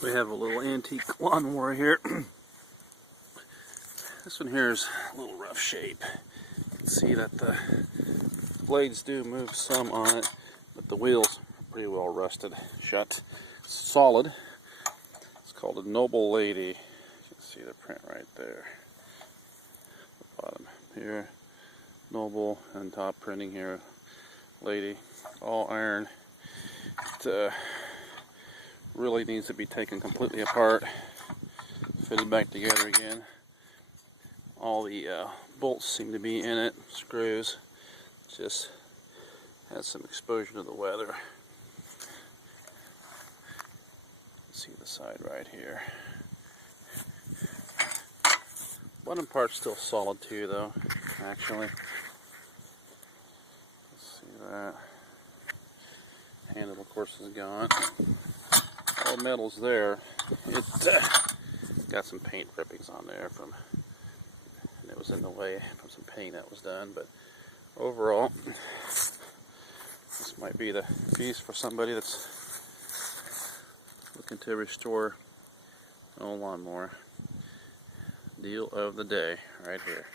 We have a little antique lawnmower here. This one here is a little rough shape. You can see that the blades do move some on it, but the wheels are pretty well rusted shut. It's solid. It's called a Noble Lady. You can see the print right there. The bottom here, Noble, and top printing here, Lady. All iron. It really needs to be taken completely apart, fitted back together again. All the bolts seem to be in it, screws. Just has some exposure to the weather. See the side right here. Bottom part's still solid too, though. Actually, let's see that. Handle, of course, is gone. All the metal's there. It got some paint drippings on there from, and it was in the way from some paint that was done. But overall, this might be the piece for somebody that's looking to restore an old lawnmower. Deal of the day, right here.